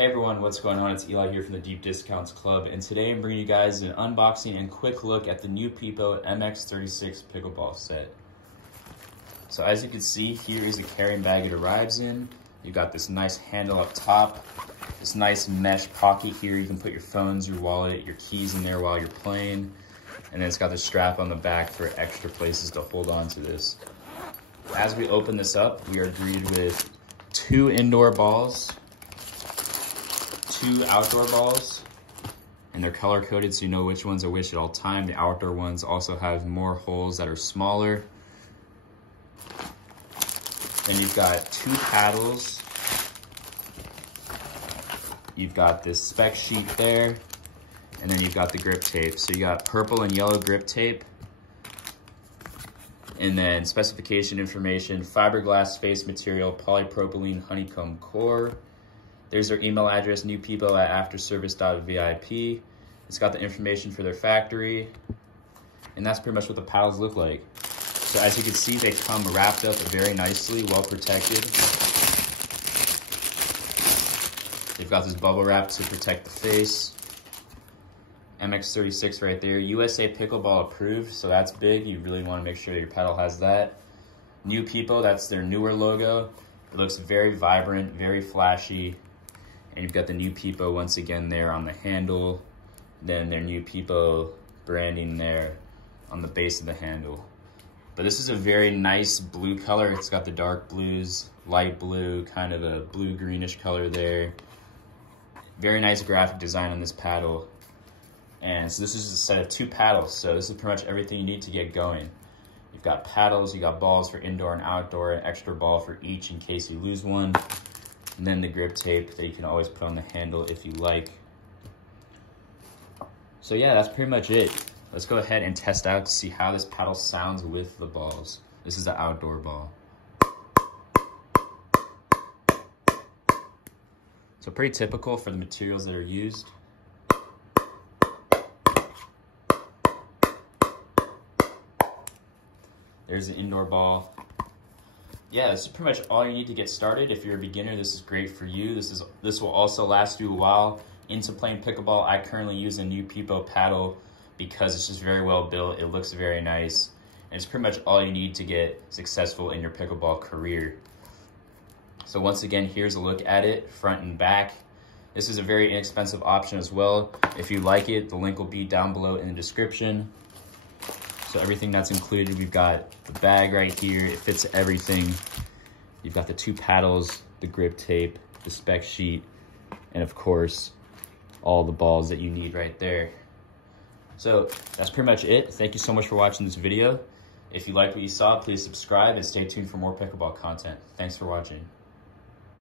Hey everyone, what's going on? It's Eli here from the Deep Discounts Club, and today I'm bringing you guys an unboxing and quick look at the Niupipo MX-36 pickleball set. So as you can see, here is a carrying bag it arrives in. You've got this nice handle up top, this nice mesh pocket here. You can put your phones, your wallet, your keys in there while you're playing. And then it's got the strap on the back for extra places to hold on to this. As we open this up, we are greeted with 2 indoor balls, 2 outdoor balls, and they're color coded so you know which ones are which at all time. The outdoor ones also have more holes that are smaller. Then you've got 2 paddles. You've got this spec sheet there, and then you've got the grip tape. So you got purple and yellow grip tape, and then specification information, fiberglass face material, polypropylene honeycomb core. There's their email address, niupipo@afterservice.vip. It's got the information for their factory. And that's pretty much what the paddles look like. So as you can see, they come wrapped up very nicely, well protected. They've got this bubble wrap to protect the face. MX-36 right there. USA Pickleball approved, so that's big. You really want to make sure that your paddle has that. Niupipo, that's their newer logo. It looks very vibrant, very flashy. And you've got the Niupipo once again there on the handle. Then their Niupipo branding there on the base of the handle. But this is a very nice blue color. It's got the dark blues, light blue, kind of a blue-greenish color there. Very nice graphic design on this paddle. And so this is a set of 2 paddles. So this is pretty much everything you need to get going. You've got paddles, you got balls for indoor and outdoor, an extra ball for each in case you lose one. And then the grip tape that you can always put on the handle if you like. So yeah, that's pretty much it. Let's go ahead and test out to see how this paddle sounds with the balls. This is the outdoor ball. So pretty typical for the materials that are used. There's the indoor ball. Yeah, this is pretty much all you need to get started. If you're a beginner, this is great for you. This will also last you a while into playing pickleball. I currently use a Niupipo paddle because it's just very well built. It looks very nice. And it's pretty much all you need to get successful in your pickleball career. So once again, here's a look at it, front and back. This is a very inexpensive option as well. If you like it, the link will be down below in the description. So everything that's included, we've got the bag right here. It fits everything. You've got the 2 paddles, the grip tape, the spec sheet, and of course, all the balls that you need right there. So that's pretty much it. Thank you so much for watching this video. If you liked what you saw, please subscribe and stay tuned for more pickleball content. Thanks for watching.